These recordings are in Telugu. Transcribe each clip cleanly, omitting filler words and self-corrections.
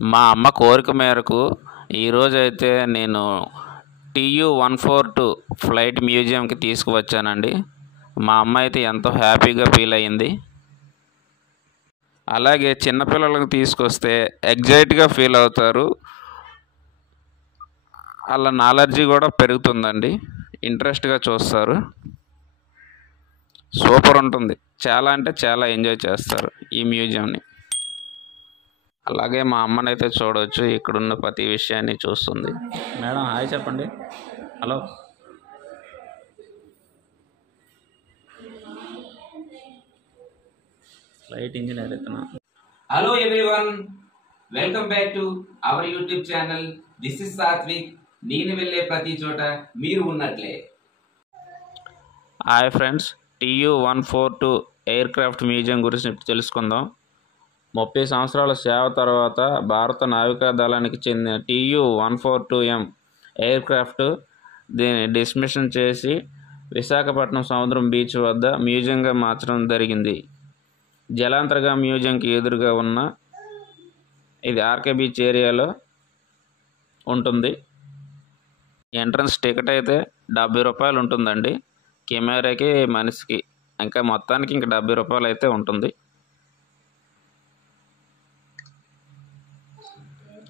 మా అమ్మ కోరిక మేరకు ఈరోజైతే నేను TU-142 ఫ్లైట్ మ్యూజియంకి తీసుకువచ్చానండి. మా అమ్మ అయితే ఎంతో హ్యాపీగా ఫీల్ అయ్యింది. అలాగే చిన్నపిల్లలకు తీసుకొస్తే ఎగ్జైట్గా ఫీల్ అవుతారు. వాళ్ళ నాలెడ్జీ కూడా పెరుగుతుందండి. ఇంట్రెస్ట్గా చూస్తారు. సూపర్ ఉంటుంది. చాలా అంటే చాలా ఎంజాయ్ చేస్తారు ఈ మ్యూజియంని. అలాగే మా అమ్మనైతే చూడవచ్చు, ఇక్కడున్న ప్రతి విషయాన్ని చూస్తుంది. మేడం హాయ్ చెప్పండి. హలో. ఫ్లైట్ ఇంజనీర్ ఇతను. Hello everyone, welcome back to our YouTube channel. This is Satvik. నేను వెళ్ళే ప్రతి చోట మీరు ఉన్నట్లే. Hi friends, TU-142 aircraft museum గురించి తెలుసుకుందాం. 30 సంవత్సరాల సేవ తర్వాత భారత నావికా దళానికి చెందిన TU-142M ఎయిర్క్రాఫ్ట్ దీన్ని డిస్మిషన్ చేసి విశాఖపట్నం సముద్రం బీచ్ వద్ద మ్యూజియంగా మార్చడం జరిగింది. జలాంతర్గా మ్యూజియంకి ఎదురుగా ఉన్న ఇది ఆర్కే బీచ్ ఏరియాలో ఉంటుంది. ఎంట్రన్స్ టికెట్ అయితే 70 రూపాయలు ఉంటుందండి. కెమెరాకి మనిషికి ఇంకా మొత్తానికి ఇంకా 70 రూపాయలు అయితే ఉంటుంది.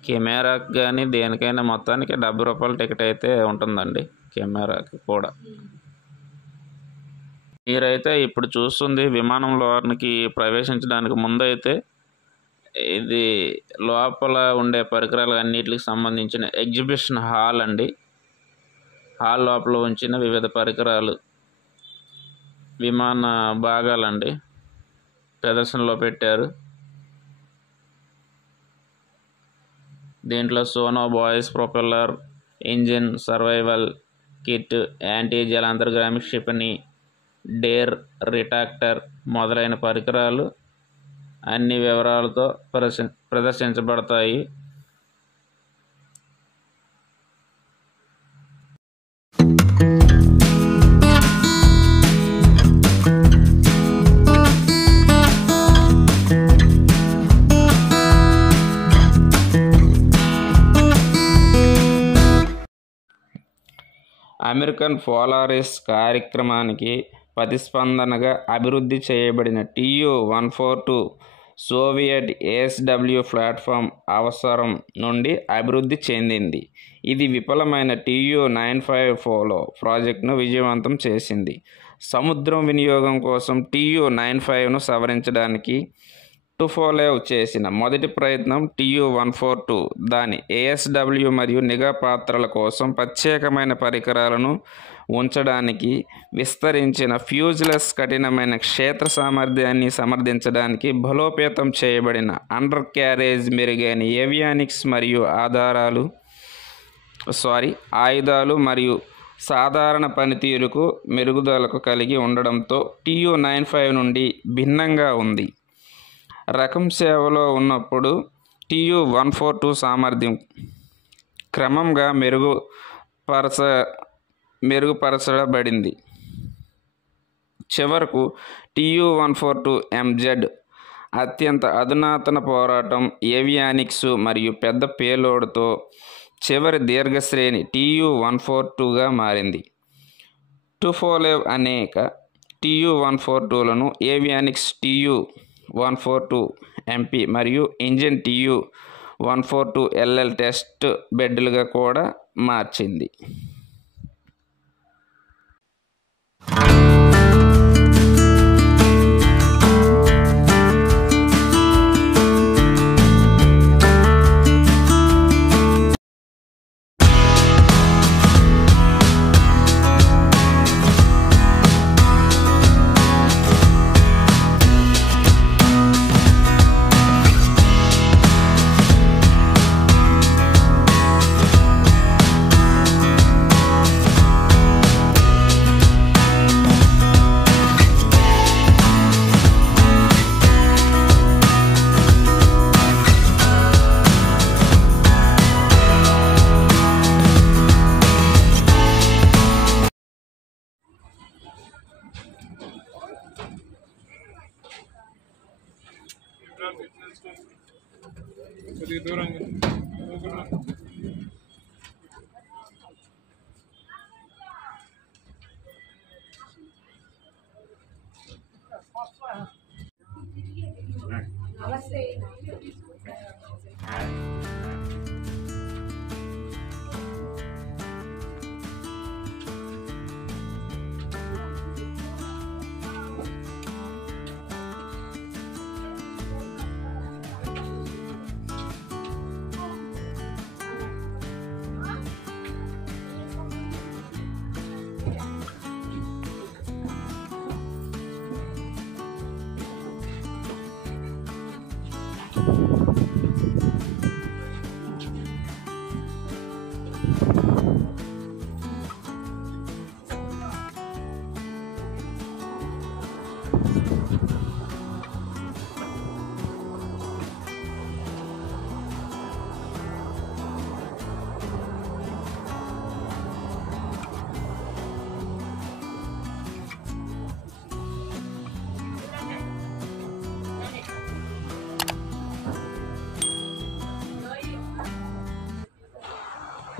కెమెరాకి కానీ దేనికైనా మొత్తానికి 70 రూపాయల టికెట్ అయితే ఉంటుందండి. కెమెరాకి కూడా. మీరైతే ఇప్పుడు చూస్తుంది విమానంలోనికి ప్రవేశించడానికి ముందైతే ఇది లోపల ఉండే పరికరాలు అన్నిటికి సంబంధించిన ఎగ్జిబిషన్ హాల్ అండి. హాల్ లోపల ఉంచిన వివిధ పరికరాలు, విమాన భాగాలండి ప్రదర్శనలో పెట్టారు. దీంట్లో sonobuoys, propeller, engine, survival kit, anti జలాంతర్గామి క్షిపణి, డేర్ రిటాక్టర్ మొదలైన పరికరాలు అన్ని వివరాలతో ప్రదర్శించబడతాయి. అమెరికన్ పోలారిస్ కార్యక్రమానికి ప్రతిస్పందనగా అభివృద్ధి చేయబడిన TU-142 సోవియట్ ASW ప్లాట్ఫామ్ అవసరం నుండి అభివృద్ధి చెందింది. ఇది విఫలమైన TU-954 ప్రాజెక్టును విజయవంతం చేసింది. సముద్రం వినియోగం కోసం TU-95ను సవరించడానికి టుపోలేవ్ చేసిన మొదటి ప్రయత్నం TU-142 దాని ASW మరియు నిఘా పాత్రల కోసం ప్రత్యేకమైన పరికరాలను ఉంచడానికి, విస్తరించిన ఫ్యూజ్లెస్ కఠినమైన క్షేత్ర సామర్థ్యాన్ని సమర్థించడానికి బలోపేతం చేయబడిన అండర్ క్యారేజ్ మెరుగైన ఏవియానిక్స్ మరియు ఆయుధాలు మరియు సాధారణ పనితీరుకు మెరుగుదలకు కలిగి ఉండడంతో TU-95 నుండి భిన్నంగా ఉంది. రకం సేవలో ఉన్నప్పుడు TU-142 సామర్థ్యం క్రమంగా మెరుగుపరచబడింది. చివరకు TU-142MZ అత్యంత అధునాతన పోరాటం, ఏవియానిక్స్ మరియు పెద్ద పేలోడ్తో చివరి దీర్ఘశ్రేణి TU-142గా మారింది. టుపోలేవ్ అనేక TU-142లను ఏవియానిక్స్ TU-142MP మరియు ఇంజిన్ TU-142LL టెస్ట్ బెడ్లుగా కూడా మార్చింది.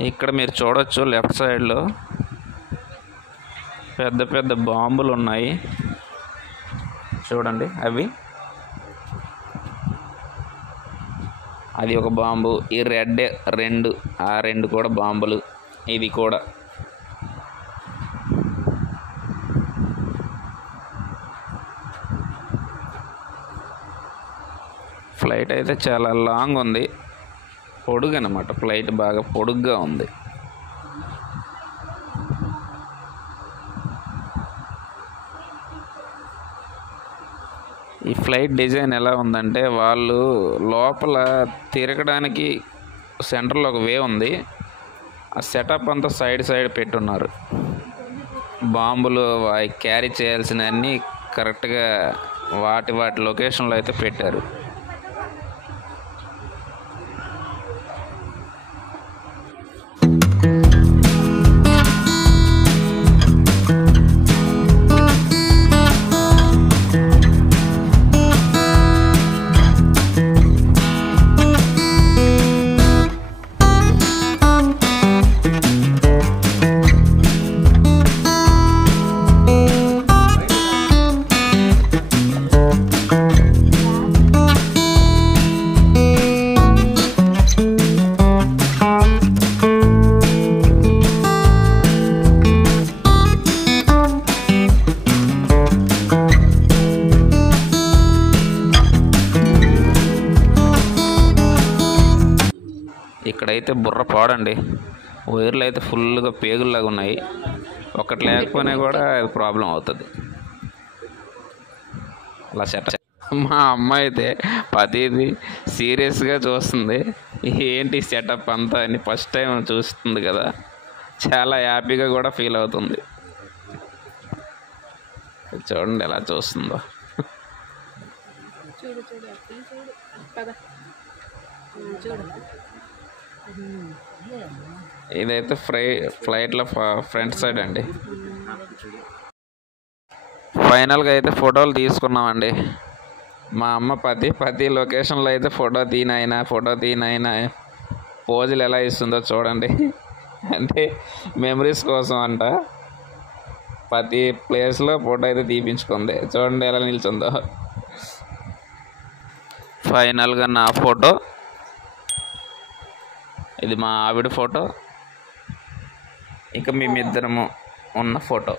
ఇక్కడ మీరు చూడొచ్చు లెఫ్ట్ సైడ్లో పెద్ద పెద్ద బాంబులు ఉన్నాయి చూడండి. అది ఒక బాంబు, ఈ రెడ్ రెండు కూడా బాంబులు. ఇది కూడా ఫ్లైట్ అయితే చాలా లాంగ్ ఉంది, పొడుగు అన్నమాట. ఫ్లైట్ బాగా పొడుగ్గా ఉంది. ఈ ఫ్లైట్ డిజైన్ ఎలా ఉందంటే, వాళ్ళు లోపల తిరగడానికి సెంటర్లో ఒక వే ఉంది, ఆ సెటప్ అంతా సైడ్ పెట్టున్నారు. బాంబులు క్యారీ చేయాల్సినవన్నీ కరెక్ట్గా వాటి లొకేషన్లో అయితే పెట్టారు. ఇక్కడైతే బుర్ర పాడండి, వైర్లు అయితే ఫుల్గా పేగుల్లాగా ఉన్నాయి. ఒకటి లేకపోయినా కూడా అది ప్రాబ్లం అవుతుంది. అలా సెట్. మా అమ్మ అయితే ప్రతిదీ సీరియస్గా చూస్తుంది. ఏంటి సెటప్ అంతా అని ఫస్ట్ టైం చూస్తుంది కదా, చాలా హ్యాపీగా కూడా ఫీల్ అవుతుంది. చూడండి ఎలా చూస్తుందో. ఇదైతే ఫ్లైట్లో ఫ్రంట్ సైడ్ అండి. ఫైనల్గా అయితే ఫోటోలు తీసుకున్నామండి. మా అమ్మ ప్రతి లొకేషన్లో అయితే ఫోటో తీనైనా పోజులు ఎలా ఇస్తుందో చూడండి. అంటే మెమరీస్ కోసం అంట ప్రతి ప్లేస్లో ఫోటో అయితే తీపించుకుంది. చూడండి ఎలా నిల్చుందో. ఫైనల్గా నా ఫోటో, ఇది మా ఆవిడ ఫోటో, ఇక మేమిద్దరము ఉన్న ఫోటో.